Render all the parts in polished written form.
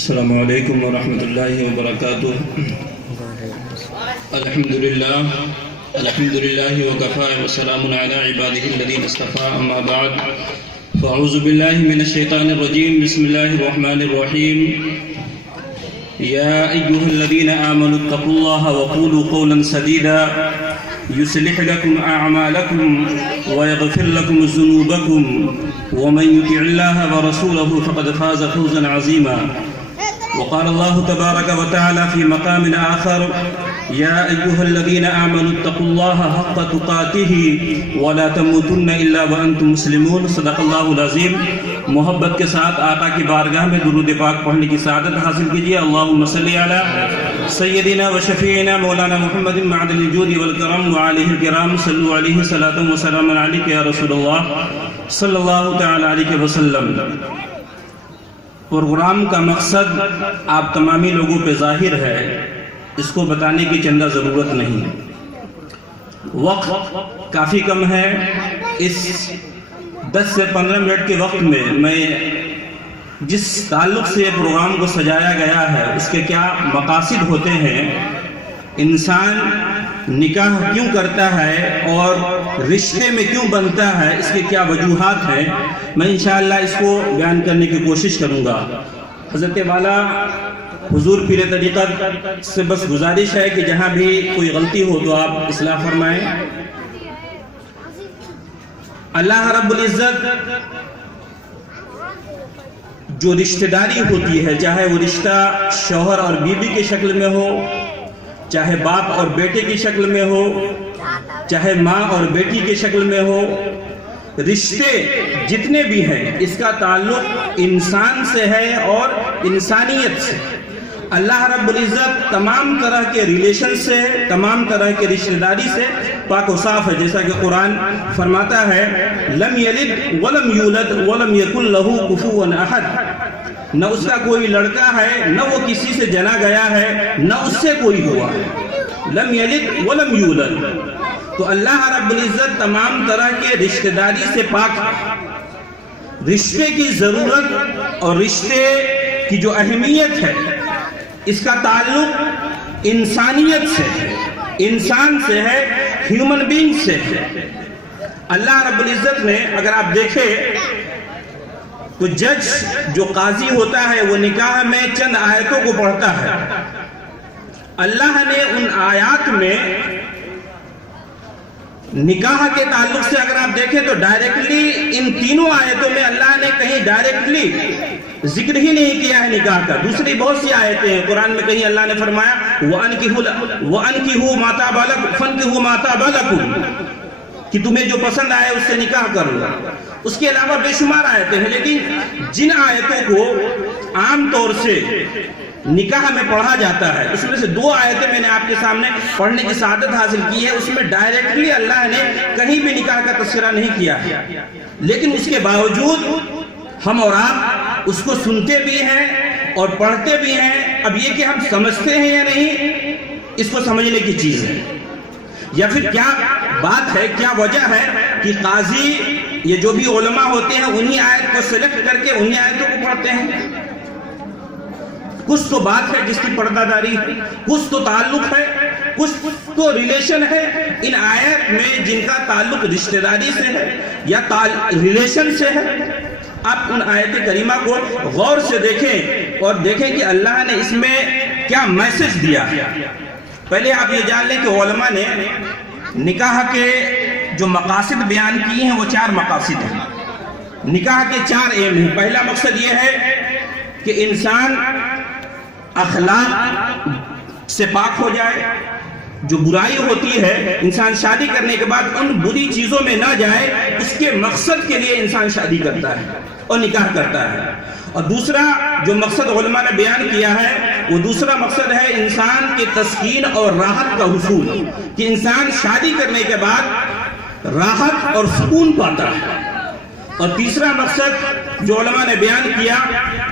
السلام علیکم ورحمۃ اللہ وبرکاتہ۔ الحمدللہ وکفا وسلام علی عبادہ الذین اصطفى، اما بعد فاعوذ باللہ من الشیطان الرجیم، بسم اللہ الرحمن الرحیم۔ یا ایہا الذین آمنوا اتقوا اللہ وقولوا قولا سدیدا يصلح لكم أعمالكم ويغفر لكم ذنوبكم ومن يطع الله ورسوله فقد فاز فوزا عظيما۔ وقال الله تبارك وتعالى في مقام آخر: يا أيها الذين آمنوا اتقوا الله حق تقاته ولا تموتن إلا وأنتم مسلمون۔ صدق اللہ العظیم۔ محبت کے ساتھ آقا کی بارگاہ میں درود پاک پڑھنے کی سعادت حاصل کیجیے۔ اللہم صلی علی سیدنا و شفیعنا مولانا محمد معدن الجود والکرم وآلہ الکرام، صلو علیہ صلاۃ و سلام علیک یا رسول اللہ صلی اللہ تعالی علیہ وسلم۔ پروگرام کا مقصد آپ تمامی لوگوں پہ ظاہر ہے، اس کو بتانے کی چندہ ضرورت نہیں۔ وقت کافی کم ہے، اس 10 سے 15 منٹ کے وقت میں جس تعلق سے یہ پروگرام کو سجایا گیا ہے، اس کے کیا مقاصد ہوتے ہیں، انسان نکاح کیوں کرتا ہے اور رشتے میں کیوں بنتا ہے، اس کے کیا وجوہات ہیں، میں انشاءاللہ اس کو بیان کرنے کی کوشش کروں گا۔ حضرت والا حضور پیر طریقت سے بس گزارش ہے کہ جہاں بھی کوئی غلطی ہو تو آپ اصلاح فرمائیں۔ اللہ رب العزت جو رشتہ داری ہوتی ہے، چاہے وہ رشتہ شوہر اور بیوی کی شکل میں ہو، چاہے باپ اور بیٹے کی شکل میں ہو، چاہے ماں اور بیٹی کی شکل میں ہو، رشتے جتنے بھی ہیں اس کا تعلق انسان سے ہے اور انسانیت سے۔ اللہ رب العزت تمام طرح کے ریلیشن سے، تمام طرح کے رشتہ داری سے پاک و صاف ہے، جیسا کہ قرآن فرماتا ہے: لم یلد ولم یولد ولم یکن لہ کفوا احد۔ نہ اس کا کوئی لڑکا ہے، نہ وہ کسی سے جنا گیا ہے، نہ اس سے کوئی ہوا ہے۔ لم یلد ولم یولد۔ تو اللہ رب العزت تمام طرح کے رشتہ داری سے پاک ہے۔ رشتے کی ضرورت اور رشتے کی جو اہمیت ہے، اس کا تعلق انسانیت سے ہے، انسان سے ہے، ہیومن بینگ سے ہے۔ اللہ رب العزت نے، اگر آپ دیکھیں تو جج جو قاضی ہوتا ہے وہ نکاح میں چند آیتوں کو پڑھتا ہے۔ اللہ نے ان آیات میں نکاح کے تعلق سے اگر آپ دیکھیں تو ڈائریکٹلی ان تینوں آیتوں میں اللہ نے کہیں ڈائریکٹلی ذکر ہی نہیں کیا ہے نکاح کا۔ دوسری بہت سی آیتیں ہیں قرآن میں، کہیں اللہ نے فرمایا وَأَنْكِحُوا مَا طَابَ لَكُمْ فَانْكِحُوا مَا طَابَ لَكُمْ، کہ تمہیں جو پسند آئے اس سے نکاح کر لو۔ اس کے علاوہ بے شمار آیتیں ہیں، لیکن جن آیتوں کو عام طور سے نکاح میں پڑھا جاتا ہے، اس میں سے 2 آیتیں میں نے آپ کے سامنے پڑھنے کی سعادت حاصل کی ہے۔ اس میں ڈائریکٹلی اللہ نے کہیں بھی نکاح کا تذکرہ نہیں کیا ہے، لیکن اس کے باوجود ہم اور آپ اس کو سنتے بھی ہیں اور پڑھتے بھی ہیں۔ اب یہ کہ ہم سمجھتے ہیں یا نہیں، اس کو سمجھنے کی چیز ہے، یا پھر کیا بات ہے، کیا وجہ ہے کہ قاضی یہ جو بھی علماء ہوتے ہیں انہی آیت کو سلیکٹ کر کے انہی آیتوں کو پڑھتے ہیں۔ کچھ تو بات ہے جس کی پردہ داری ہے، کچھ تو تعلق ہے، کچھ تو ریلیشن ہے ان آیت میں جن کا تعلق رشتہ داری سے ہے یا ریلیشن سے ہے۔ آپ ان آیت کریمہ کو غور سے دیکھیں اور دیکھیں کہ اللہ نے اس میں کیا میسج دیا ہے۔ پہلے آپ یہ جان لیں کہ علماء نے نکاح کے جو مقاصد بیان کیے ہیں وہ 4 مقاصد ہیں۔ نکاح کے 4 ایم ہیں۔ پہلا مقصد یہ ہے کہ انسان اخلاق سے پاک ہو جائے، جو برائی ہوتی ہے انسان شادی کرنے کے بعد ان بری چیزوں میں نہ جائے، اس کے مقصد کے لیے انسان شادی کرتا ہے اور نکاح کرتا ہے۔ اور دوسرا جو مقصد علماء نے بیان کیا ہے، وہ دوسرا مقصد ہے انسان کے تسکین اور راحت کا حصول، کہ انسان شادی کرنے کے بعد راحت اور سکون پاتا ہے۔ اور تیسرا مقصد جو علماء نے بیان کیا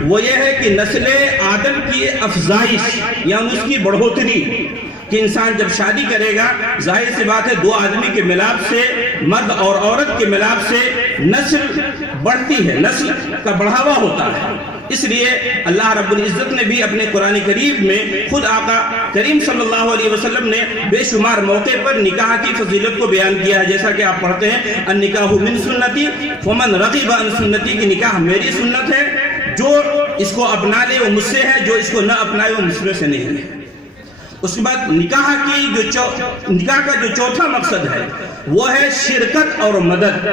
وہ یہ ہے کہ نسل آدم کی افزائش یا اس کی بڑھوتری، کہ انسان جب شادی کرے گا ظاہر سی بات ہے 2 آدمی کے ملاپ سے، مرد اور عورت کے ملاپ سے نسل بڑھتی ہے، نسل کا بڑھاوا ہوتا ہے۔ اس لیے اللہ رب العزت نے بھی اپنے قرآن کریم میں خود آقا کریم صلی اللہ علیہ وسلم نے بے شمار موقع پر نکاح کی فضیلت کو بیان کیا ہے، جیسا کہ آپ پڑھتے ہیں النکاح من سنتی فمن رغب عن سنتی، کہ نکاح میری سنت ہے، جو اس کو اپنا لے وہ مجھ سے ہے، جو اس کو نہ اپنائے وہ مجھ سے نہیں ہے۔ اس کے بعد نکاح کا جو چوتھا مقصد ہے وہ ہے شرکت اور مدد،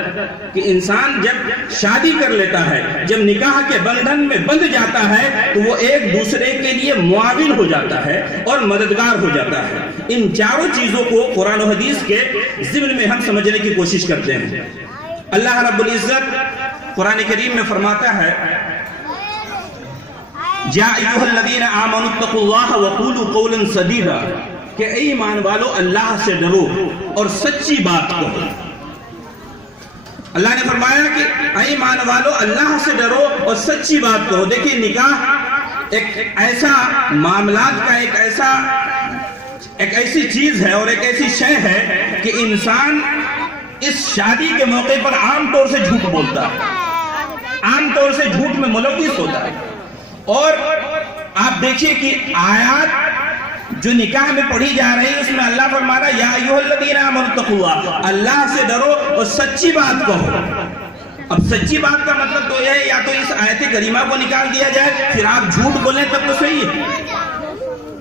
کہ انسان جب شادی کر لیتا ہے، جب نکاح کے بندھن میں بندھ جاتا ہے تو وہ ایک دوسرے کے لیے معاون ہو جاتا ہے اور مددگار ہو جاتا ہے۔ ان چاروں چیزوں کو قرآن و حدیث کے ضمن میں ہم سمجھنے کی کوشش کرتے ہیں۔ اللہ رب العزت قرآن کریم میں فرماتا ہے یا ایھا الذین آمنوا اتقوا اللہ وقولوا قولا سدیدا، کہ اے ایمان والو اللہ سے ڈرو اور سچی بات کہو۔ اللہ نے فرمایا کہ اے ایمان والو اللہ سے ڈرو اور سچی بات کہو۔ دیکھیں نکاح ایک ایسا معاملات کا ایک ایسی چیز ہے اور ایک ایسی شے ہے کہ انسان اس شادی کے موقع پر عام طور سے جھوٹ بولتا ہے، عام طور سے جھوٹ میں ملوث ہوتا ہے۔ اور آپ دیکھیے کہ آیات جو نکاح میں پڑھی جا رہی ہے اس میں اللہ فرما رہا ہے یا ایھا الذین آمنوا اتقوا اللہ، اللہ سے ڈرو اور سچی بات کہو۔ اب سچی بات کا مطلب تو یہ ہے یا تو اس آیت کریمہ کو نکال دیا جائے، پھر آپ جھوٹ بولیں تب تو صحیح ہے،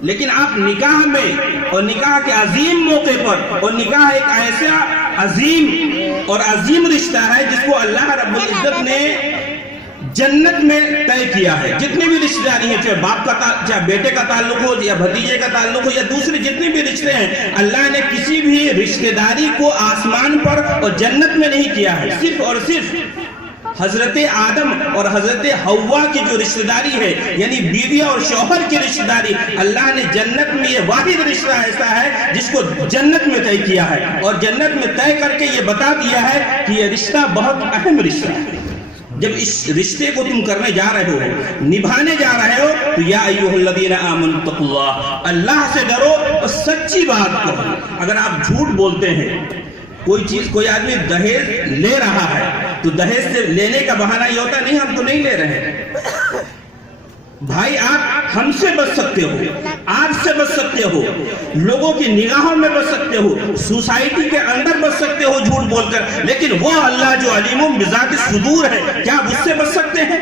لیکن آپ نکاح میں اور نکاح کے عظیم موقع پر، اور نکاح ایک ایسا عظیم اور عظیم رشتہ ہے جس کو اللہ رب العزت نے جنت میں طے کیا ہے۔ جتنے بھی رشتہ داری ہیں، چاہے باپ کا چاہے بیٹے کا تعلق ہو یا بھتیجے کا تعلق ہو یا دوسرے جتنے بھی رشتے ہیں، اللہ نے کسی بھی رشتہ داری کو آسمان پر اور جنت میں نہیں کیا ہے۔ صرف اور صرف حضرت آدم اور حضرت حوا کی جو رشتہ داری ہے، یعنی بیوی اور شوہر کی رشتہ داری، اللہ نے جنت میں یہ واحد رشتہ ایسا ہے جس کو جنت میں طے کیا ہے، اور جنت میں طے کر کے یہ بتا دیا ہے کہ یہ رشتہ بہت اہم رشتہ ہے۔ جب اس رشتے کو تم کرنے جا رہے ہو، نبھانے جا رہے ہو، تو یا ایھا الذین آمنوا اتقوا اللہ، اللہ سے ڈرو اور سچی بات کہو۔ اگر آپ جھوٹ بولتے ہیں، کوئی آدمی دہیج لے رہا ہے تو دہیج سے لینے کا بہانہ یہ ہوتا ہے نہیں ہم تو نہیں لے رہے ہیں۔ بھائی آپ ہم سے بچ سکتے ہو، آپ سے بچ سکتے ہو، لوگوں کی نگاہوں میں بچ سکتے ہو، سوسائٹی کے اندر بچ سکتے ہو جھوٹ بول کر، لیکن وہ اللہ جو علیم بذات الصدور ہے، کیا آپ اس سے بچ سکتے ہیں؟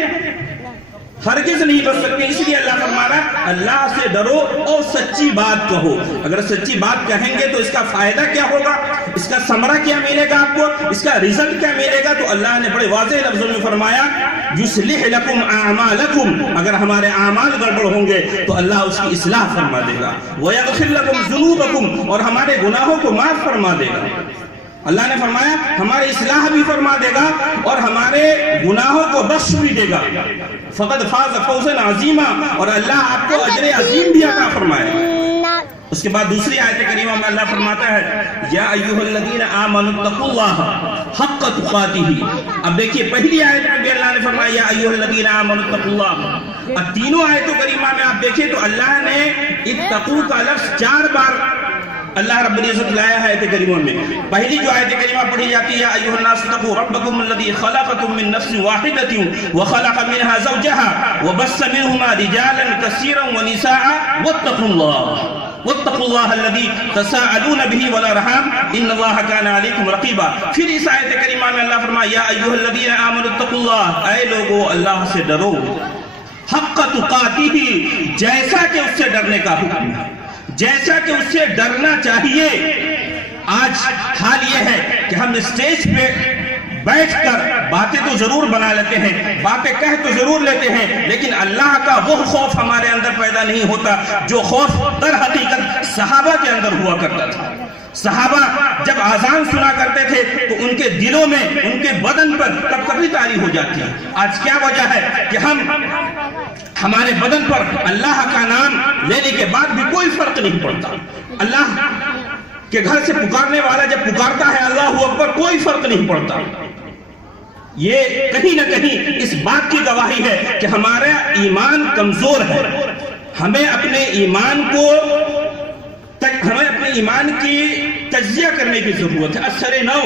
ہرگز نہیں بچ سکتے۔ اس لیے اللہ فرما رہا ہے اللہ سے ڈرو اور سچی بات کہو۔ اگر سچی بات کہیں گے تو اس کا فائدہ کیا ہوگا، اس کا ثمرہ کیا ملے گا آپ کو، اس کا رزلٹ کیا ملے گا؟ تو اللہ نے بڑے واضح لفظوں میں فرمایا یصلح لکم اعمالکم، اگر ہمارے اعمال گڑبڑ ہوں گے تو اللہ اس کی اصلاح فرما دے گا، ویغفر لکم ذنوبکم، اور ہمارے گناہوں کو معاف فرما دے گا۔ اللہ نے فرمایا ہماری اصلاح بھی فرما دے گا اور ہمارے گناہوں کو بخش بھی دے گا۔ فقد فاز فوزا عظیما، اور اللہ آپ کو اجر عظیم بھی عطا فرمائے گا۔ اس کے بعد دوسری آیت کریمہ میں اللہ فرماتا ہے یا ایھا الذین آمنوا اتقوا اللہ حق تقاتہ۔ اب دیکھیے پہلی آیت میں بھی اللہ نے فرمایا یا ایھا الذین آمنوا اتقوا اللہ۔ اب تینوں آیتوں کریمہ میں آپ دیکھیں تو اللہ نے اتقوا کا لفظ 4 بار اللہ رب العزت لایا ہے آیت کریمہ میں۔ پہلی جو آیت کریمہ پڑھی جاتی ہے یا ایھا الناس اتقوا ربکم الذی خلقکم من نفس واحدۃ وخلق منها زوجها وبث منهما رجالا كثيرا ونساء واتقوا الله الذي تساءلون به والارحام ان الله كان عليكم رقيبا۔ پھر اس آیت کریمہ میں اللہ فرمایا یا ایھا الذین آمنوا اتقوا اللہ، اے لوگو اللہ سے ڈرو حق تقاتہ، جیسا کہ اس سے ڈرنے کا حکم ہے، جیسا کہ اس سے ڈرنا چاہیے۔ آج حال یہ ہے کہ ہم اسٹیج پہ بیٹھ کر باتیں تو ضرور بنا لیتے ہیں، باتیں کہہ تو ضرور لیتے ہیں، لیکن اللہ کا وہ خوف ہمارے اندر پیدا نہیں ہوتا جو خوف در حقیقت صحابہ کے اندر ہوا کرتا تھا۔ صحابہ جب آذان سنا کرتے تھے تو ان کے دلوں میں، ان کے بدن پر کپکپی طاری ہو جاتی ہے۔ آج کیا وجہ ہے کہ ہمارے بدن پر اللہ کا نام لینے کے بعد بھی کوئی فرق نہیں پڑتا۔ اللہ کے گھر سے پکارنے والا جب پکارتا ہے اللہ اکبر، کوئی فرق نہیں پڑتا۔ یہ کہیں نہ کہیں اس بات کی گواہی ہے کہ ہمارا ایمان کمزور ہے۔ ہمیں اپنے ایمان کی تجزیہ کرنے کی ضرورت ہے۔ اثر نو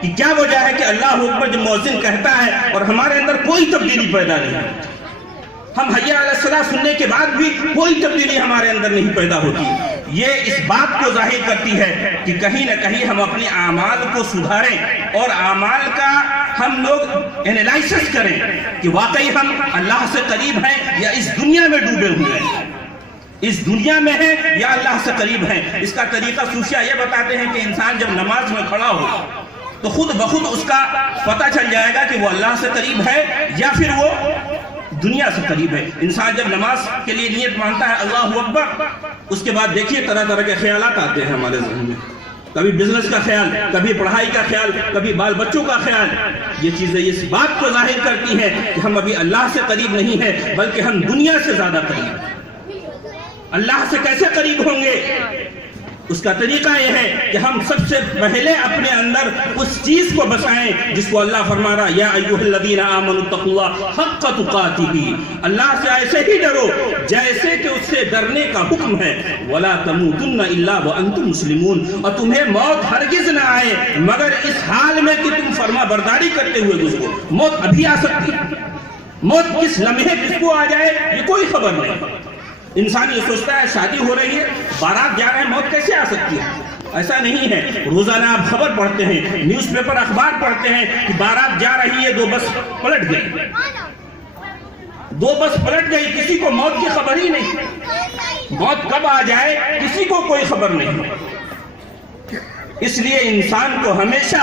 کہ کیا وجہ ہے کہ اللہ اکبر جب مؤذن کہتا ہے اور ہمارے اندر کوئی تبدیلی پیدا نہیں ہے۔ ہم حیا علی الصلاۃ سننے کے بعد بھی کوئی تبدیلی ہمارے اندر نہیں پیدا ہوتی. یہ اس بات کو ظاہر کرتی ہے کہ کہیں نہ کہیں ہم اپنے اعمال کو سدھاریں اور اعمال کا ہم لوگ انالائسس کریں کہ واقعی ہم اللہ سے قریب ہیں یا اس دنیا میں ڈوبے ہوئے ہیں, اس دنیا میں ہیں یا اللہ سے قریب ہیں. اس کا طریقہ صوفیہ یہ بتاتے ہیں کہ انسان جب نماز میں کھڑا ہو تو خود بخود اس کا پتہ چل جائے گا کہ وہ اللہ سے قریب ہے یا پھر وہ دنیا سے قریب ہے. انسان جب نماز کے لیے نیت مانتا ہے اللہ اکبر, اس کے بعد دیکھیے طرح طرح کے خیالات آتے ہیں ہمارے ذہن میں, کبھی بزنس کا خیال, کبھی پڑھائی کا خیال, کبھی بال بچوں کا خیال. یہ چیزیں اس بات کو ظاہر کرتی ہیں کہ ہم ابھی اللہ سے قریب نہیں ہیں بلکہ ہم دنیا سے زیادہ قریب ہیں. اللہ سے کیسے قریب ہوں گے؟ اس کا طریقہ یہ ہے کہ ہم سب سے پہلے اپنے اندر اس چیز کو بسائیں جس کو اللہ فرما رہا یا ایھا الذین آمنوا اتقوا اللہ حق تقاتہ, اللہ سے ایسے ہی ڈرو جیسے کہ اس سے ڈرنے کا حکم ہے. ولا تموتن الا وانتم مسلمون, اور تمہیں موت ہرگز نہ آئے مگر اس حال میں کہ تم فرما برداری کرتے ہوئے گزرو. موت ابھی آ سکتی ہے, موت کس لمحے کس کو آ جائے یہ کوئی خبر نہیں. انسان یہ سوچتا ہے شادی ہو رہی ہے, بارات جا رہے ہیں, موت کیسے آ سکتی ہے؟ ایسا نہیں ہے. روزانہ آپ خبر پڑھتے ہیں, نیوز پیپر اخبار پڑھتے ہیں کہ بارات جا رہی ہے, 2 بس پلٹ گئی, 2 بس پلٹ گئی, کسی کو موت کی خبر ہی نہیں. موت کب آ جائے کسی کو کوئی خبر نہیں. اس لیے انسان کو ہمیشہ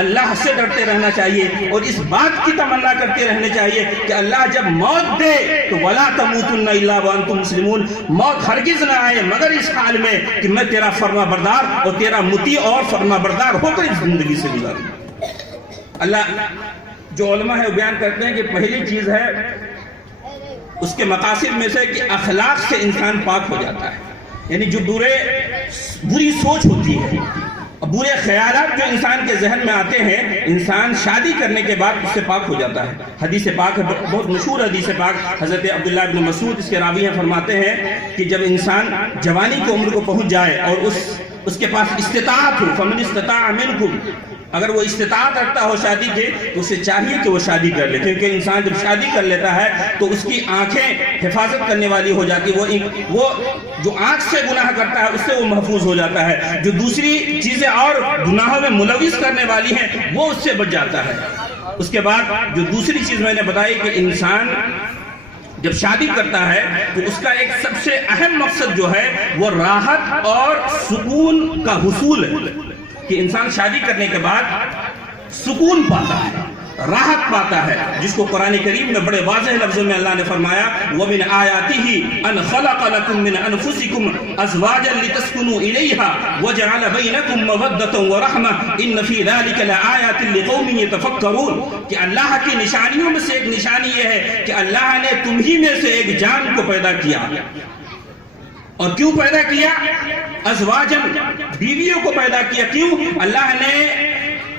اللہ سے ڈرتے رہنا چاہیے اور اس بات کی تمنا کرتے رہنا چاہیے کہ اللہ جب موت دے تو وَلَا تَمُوتُنَّ إِلَّا وَأَنْتُمْ مُسْلِمُونَ, موت ہرگز نہ آئے مگر اس حال میں کہ میں تیرا فرما بردار اور تیرا مطیع اور فرما بردار ہو کر اس زندگی سے گزاروں. اللہ جو علماء ہے وہ بیان کرتے ہیں کہ پہلی چیز ہے اس کے مقاصد میں سے کہ اخلاق سے انسان پاک ہو جاتا ہے. یعنی جو بری سوچ ہوتی ہے, برے خیالات جو انسان کے ذہن میں آتے ہیں, انسان شادی کرنے کے بعد اس سے پاک ہو جاتا ہے. حدیث پاک ہے, بہت مشہور حدیث پاک, حضرت عبداللہ ابن مسعود اس کے راوی ہیں, فرماتے ہیں کہ جب انسان جوانی کی عمر کو پہنچ جائے اور اس کے پاس استطاعت ہو, فمن استطاع منکم, اگر وہ استطاعت رکھتا ہو شادی کے تو اسے چاہیے کہ وہ شادی کر لے, کیونکہ انسان جب شادی کر لیتا ہے تو اس کی آنکھیں حفاظت کرنے والی ہو جاتی, وہ جو آنکھ سے گناہ کرتا ہے اس سے وہ محفوظ ہو جاتا ہے, جو دوسری چیزیں اور گناہوں میں ملوث کرنے والی ہیں وہ اس سے بچ جاتا ہے. اس کے بعد جو دوسری چیز میں نے بتائی کہ انسان جب شادی کرتا ہے تو اس کا ایک سب سے اہم مقصد جو ہے وہ راحت اور سکون کا حصول ہے, کہ انسان شادی کرنے کے بعد سکون پاتا ہے, راحت پاتا ہے, جس کو قرآن کریم میں بڑے واضح لفظوں میں اللہ نے فرمایا وَمِنْ آيَاتِهِ أَنْ خَلَقَ لَكُم مِّنْ أَنفُسِكُمْ أَزْوَاجًا لِتَسْكُنُوا إِلَيْهَا وَجَعَلَ بَيْنَكُم مَّوَدَّةً وَرَحْمَةً إِنَّ فِي ذَلِكَ لَآيَاتٍ لِقَوْمٍ يَتَفَكَّرُونَ, کہ اللہ کی نشانیوں میں سے ایک نشانی یہ ہے کہ اللہ نے تم ہی میں سے ایک جان کو پیدا کیا. اور کیوں پیدا کیا؟ ازواجن, بیویوں کو پیدا کیا. کیوں؟ اللہ نے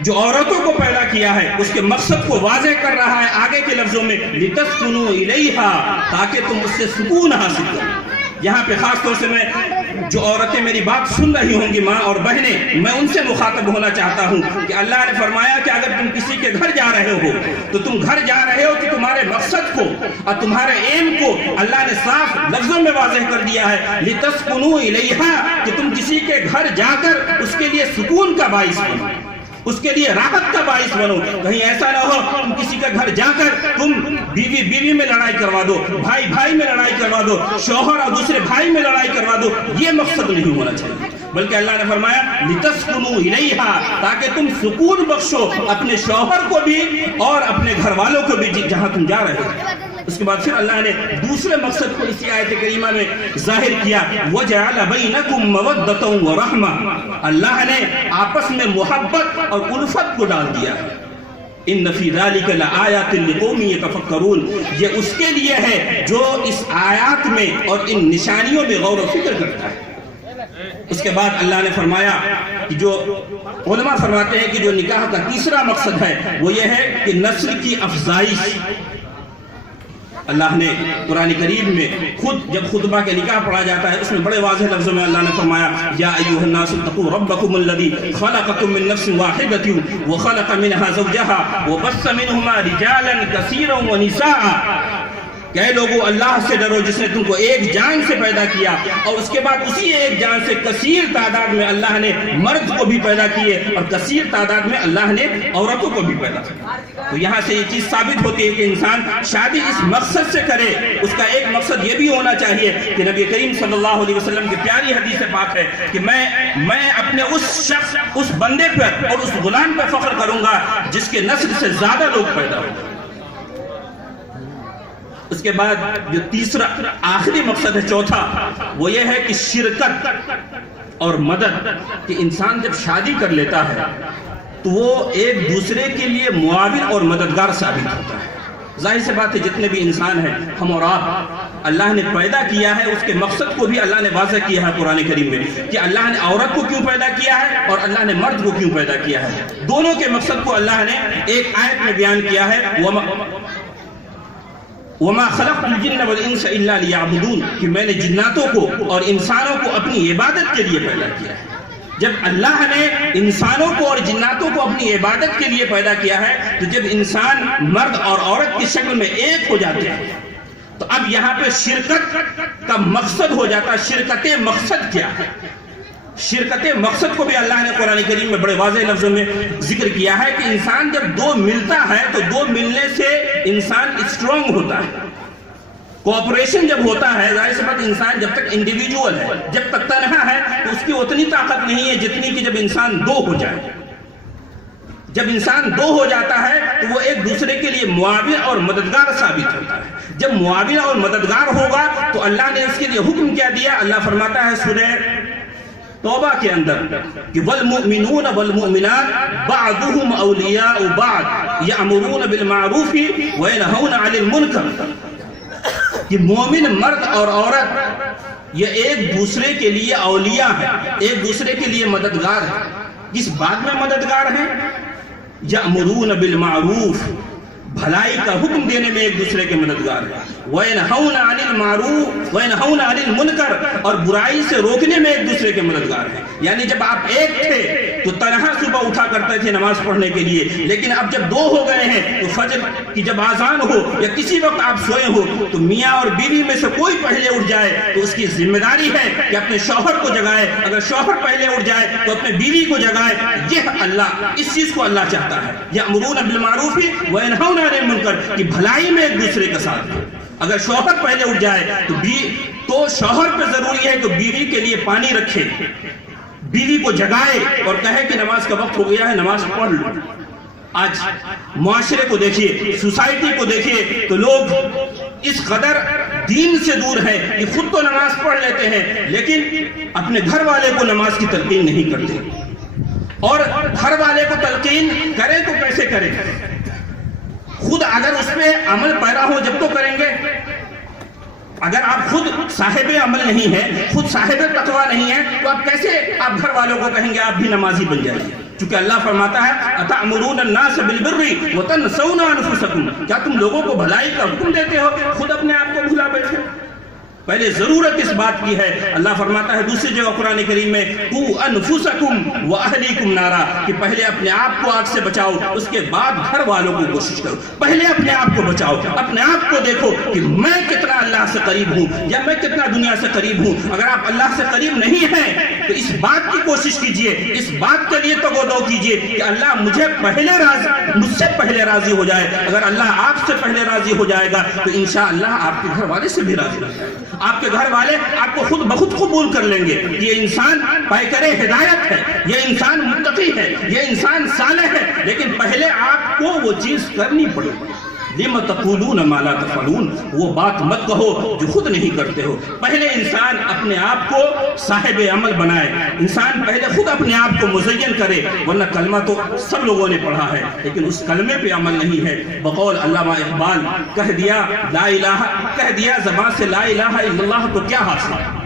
جو عورتوں کو پیدا کیا ہے اس کے مقصد کو واضح کر رہا ہے آگے کے لفظوں میں لِتَسْكُنُوا إِلَيْهَا, تاکہ تم اس سے سکون حاصل کرو. یہاں پہ خاص طور سے میں جو عورتیں میری بات سن رہی ہوں گی, ماں اور بہنیں, میں ان سے مخاطب ہونا چاہتا ہوں کہ اللہ نے فرمایا کہ اگر تم کسی کے گھر جا رہے ہو تو تم گھر جا رہے ہو کہ تمہارے مقصد کو اور تمہارے ایم کو اللہ نے صاف لفظوں میں واضح کر دیا ہے لِتَسْكُنُوا إِلَيْهَا, کہ تم کسی کے گھر جا کر اس کے لیے سکون کا باعث بنو, اس کے لیے راحت کا باعث بنو. کہیں ایسا نہ ہو تم کسی کے گھر جا کر تم بیوی میں لڑائی کروا دو, بھائی میں لڑائی کروا دو, شوہر اور دوسرے بھائی میں لڑائی کروا دو. یہ مقصد نہیں ہونا چاہیے, بلکہ اللہ نے فرمایا لِتَسْكُنُوا إِلَيْهَا, تاکہ تم سکون بخشو اپنے شوہر کو بھی اور اپنے گھر والوں کو بھی جہاں تم جا رہے ہو. اس کے بعد پھر اللہ نے دوسرے مقصد کو اسی آیت کریمہ میں ظاہر کیا وَجَعَلَ بَيْنَكُمْ مَوَدَّةً وَرَحْمَةً, اللہ نے آپس میں محبت اور الفت کو ڈال دیا. إِنَّ فِي ذَلِكَ لَآيَاتٍ لِقَوْمٍ يَتَفَكَّرُونَ, یہ اس کے لیے ہے جو اس آیات میں اور ان نشانیوں میں غور و فکر کرتا ہے. اس کے بعد اللہ نے فرمایا کہ جو علماء فرماتے ہیں کہ جو نکاح کا تیسرا مقصد ہے وہ یہ ہے کہ نسل کی افزائش. اللہ نے قرآن کریم میں خود جب خطبہ کے نکاح پڑھا جاتا ہے اس میں بڑے واضح لفظوں میں اللہ نے فرمایا یا ایھا الناس اتقوا ربکم الذی خلقکم من نفس واحدۃ وخلق منها زوجها وبث منهما رجالا کثیرا ونساء. کہ لوگوں اللہ سے ڈرو جس نے تم کو ایک جان سے پیدا کیا اور اس کے بعد اسی ایک جان سے کثیر تعداد میں اللہ نے مرد کو بھی پیدا کیے اور کثیر تعداد میں اللہ نے عورتوں کو بھی پیدا کیا. تو یہاں سے یہ چیز ثابت ہوتی ہے کہ انسان شادی اس مقصد سے کرے. اس کا ایک مقصد یہ بھی ہونا چاہیے کہ نبی کریم صلی اللہ علیہ وسلم کی پیاری حدیث پاک ہے کہ میں اپنے اس شخص اس بندے پر اور اس غلام پر فخر کروں گا جس کے نسل سے زیادہ لوگ پیدا ہوں. اس کے بعد جو تیسرا آخری مقصد ہے چوتھا وہ یہ ہے کہ شرکت اور مدد. کہ انسان جب شادی کر لیتا ہے تو وہ ایک دوسرے کے لیے معاون اور مددگار ثابت ہوتا ہے. ظاہر سی بات ہے جتنے بھی انسان ہیں ہم اور آپ اللہ نے پیدا کیا ہے اس کے مقصد کو بھی اللہ نے واضح کیا ہے قرآن کریم میں کہ اللہ نے عورت کو کیوں پیدا کیا ہے اور اللہ نے مرد کو کیوں پیدا کیا ہے. دونوں کے مقصد کو اللہ نے ایک آیت میں بیان کیا ہے وَمَا خَلَقْتُ الْجِنَّ وَالْإِنسَ إِلَّا لِيَعْبُدُونَ کہ میں نے جناتوں کو اور انسانوں کو اپنی عبادت کے لیے پیدا کیا ہے. جب اللہ نے انسانوں کو اور جناتوں کو اپنی عبادت کے لیے پیدا کیا ہے تو جب انسان مرد اور عورت کی شکل میں ایک ہو جاتے ہیں تو اب یہاں پہ شرکت کا مقصد ہو جاتا ہے. شرکت مقصد کیا ہے؟ شرکت مقصد کو بھی اللہ نے قرآن کریم میں بڑے واضح لفظوں میں ذکر کیا ہے کہ انسان جب دو ملتا ہے تو دو ملنے سے انسان اسٹرانگ ہوتا ہے. کوآپریشن جب ہوتا ہے ظاہر سی بات انسان جب تک انڈیویجول ہے جب تک تنہا ہے تو اس کی اتنی طاقت نہیں ہے جتنی کہ جب انسان دو ہو جائے. جب انسان دو ہو جاتا ہے تو وہ ایک دوسرے کے لیے معاون اور مددگار ثابت ہوتا ہے. جب معاون اور مددگار ہوگا تو اللہ نے اس کے لیے حکم کیا دیا. اللہ فرماتا ہے سورہ توبہ کے اندر کہ والمؤمنون والمؤمنات بعضهم اولیاء بعض یامرون بالمعروف وینہون عن المنکر کہ مومن مرد اور عورت یہ ایک دوسرے کے لیے اولیاء ہیں ایک دوسرے کے لیے مددگار ہیں. کس بات میں مددگار ہیں؟ یامرون بالمعروف بھلائی کا حکم دینے میں ایک دوسرے کے مددگار ہیں. وَيَنْهَوْنَ عَنِ الْمَعْرُوفِ وَيَنْهَوْنَ عَنِ الْمُنْكَرِ اور برائی سے روکنے میں ایک دوسرے کے مددگار ہیں. یعنی جب آپ ایک تھے تو تنہا صبح اٹھا کرتے تھے نماز پڑھنے کے لیے لیکن اب جب دو ہو گئے ہیں تو فجر کی جب آذان ہو یا کسی وقت آپ سوئے ہو تو میاں اور بیوی میں سے کوئی پہلے اٹھ جائے تو اس کی ذمہ داری ہے کہ اپنے شوہر کو جگائے. اگر شوہر پہلے اٹھ جائے تو اپنے بیوی کو جگائے. یہ اللہ اس چیز کو اللہ چاہتا ہے. یأمرون بالمعروف وینہون عن المنکر کہ بھلائی میں ایک دوسرے کا ساتھ دے. اگر شوہر پہلے اٹھ جائے تو شوہر پہ ضروری ہے کہ بیوی کے لیے پانی رکھے بیوی کو جگائے اور کہے کہ نماز کا وقت ہو گیا ہے نماز پڑھ لو. آج معاشرے کو دیکھیے سوسائٹی کو دیکھیے تو لوگ اس قدر دین سے دور ہیں کہ خود تو نماز پڑھ لیتے ہیں لیکن اپنے گھر والے کو نماز کی تلقین نہیں کرتے اور گھر والے کو تلقین کریں تو کیسے کریں؟ خود اگر اس پہ عمل پیرا ہو جب تو کریں گے. اگر آپ خود صاحب عمل نہیں ہیں خود صاحب تقوی نہیں ہیں تو آپ کیسے آپ گھر والوں کو کہیں گے آپ بھی نمازی بن جائیے؟ چونکہ اللہ فرماتا ہے اتأمرون الناس بالبر وتنسون انفسکم کیا تم لوگوں کو بھلائی کا حکم دیتے ہو خود اپنے آپ کو بھلا بیٹھے؟ پہلے ضرورت اس بات کی ہے. اللہ فرماتا ہے دوسری جگہ قرآن کریم میں قوا انفسکم واہلیکم نارا کہ پہلے اپنے آپ کو آگ سے بچاؤ اس کے بعد گھر والوں کو کوشش کرو. پہلے اپنے آپ کو بچاؤ اپنے آپ کو دیکھو کہ میں کتنا اللہ سے قریب ہوں یا میں کتنا دنیا سے قریب ہوں. اگر آپ اللہ سے قریب نہیں ہیں تو اس بات کی کوشش کیجئے اس بات کے لیے تگودو کیجئے کہ اللہ مجھ سے پہلے راضی ہو جائے. اگر اللہ آپ سے پہلے راضی ہو جائے گا تو انشاءاللہ آپ کے گھر والے سے بھی راضی ہو جائے گا. آپ کے گھر والے آپ کو خود بخود قبول کر لیں گے. یہ انسان پیکر ہدایت ہے یہ انسان متقی ہے یہ انسان صالح ہے لیکن پہلے آپ کو وہ چیز کرنی پڑے گی. لِمَ تَقُولُونَ مَا لَا تَفْعَلُونَ وہ بات مت کہو جو خود نہیں کرتے ہو. پہلے انسان اپنے آپ کو صاحب عمل بنائے. انسان پہلے خود اپنے آپ کو مزین کرے ورنہ کلمہ تو سب لوگوں نے پڑھا ہے لیکن اس کلمے پہ عمل نہیں ہے. بقول علامہ اقبال کہہ دیا زبان سے لا الہ الا اللہ تو کیا حاصل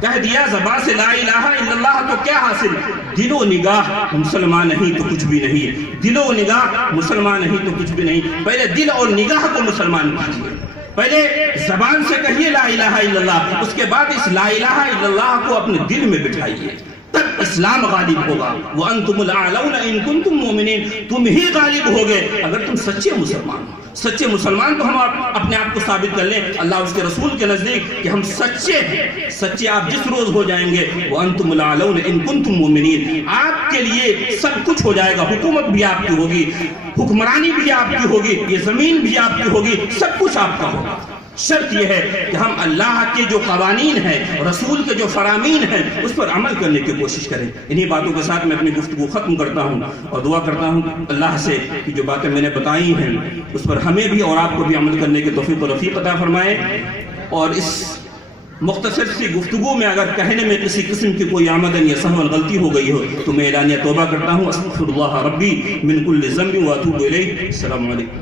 کہہ دیا زبان سے لا الہ الا اللہ تو کیا حاصل. دل و نگاہ مسلمان نہیں تو کچھ بھی نہیں. دل و نگاہ مسلمان نہیں تو کچھ بھی نہیں. پہلے دل اور نگاہ کو مسلمان کیجیے. پہلے زبان سے کہیے لا الہ الا اللہ اس کے بعد اس لا الہ الا اللہ کو اپنے دل میں بٹھائیے تب اسلام غالب ہوگا. وَأَنْتُمُ الْأَعْلَوْنَ إِن كُنتُم مُؤْمِنِينَ, تم ہی غالب ہوگے اگر تم سچے مسلمان ہو. سچے مسلمان تو ہم اپنے آپ کو ثابت کر لیں اللہ اس کے رسول کے نزدیک کہ ہم سچے ہیں. سچے آپ جس روز ہو جائیں گے, وَأَنْتُمُ الْأَعْلَوْنَ إِن كُنتُم مُؤْمِنِينَ, آپ کے لیے سب کچھ ہو جائے گا. حکومت بھی آپ کی ہوگی, حکمرانی بھی آپ کی ہوگی, یہ زمین بھی آپ کی ہوگی, سب کچھ آپ کا ہوگا. شرط یہ ہے کہ ہم اللہ کے جو قوانین ہیں, رسول کے جو فرامین ہیں, اس پر عمل کرنے کی کوشش کریں. انہی باتوں کے ساتھ میں اپنی گفتگو ختم کرتا ہوں اور دعا کرتا ہوں اللہ سے کہ جو باتیں میں نے بتائی ہیں اس پر ہمیں بھی اور آپ کو بھی عمل کرنے کی توفیق و رفیق عطا فرمائے. اور اس مختصر سی گفتگو میں اگر کہنے میں کسی قسم کی کوئی آمدن یا سہوا غلطی ہو گئی ہو تو میں اعلانیہ توبہ کرتا ہوں. استغفر اللہ ربی من کل ذنب واتوب الیہ. السلام علیکم.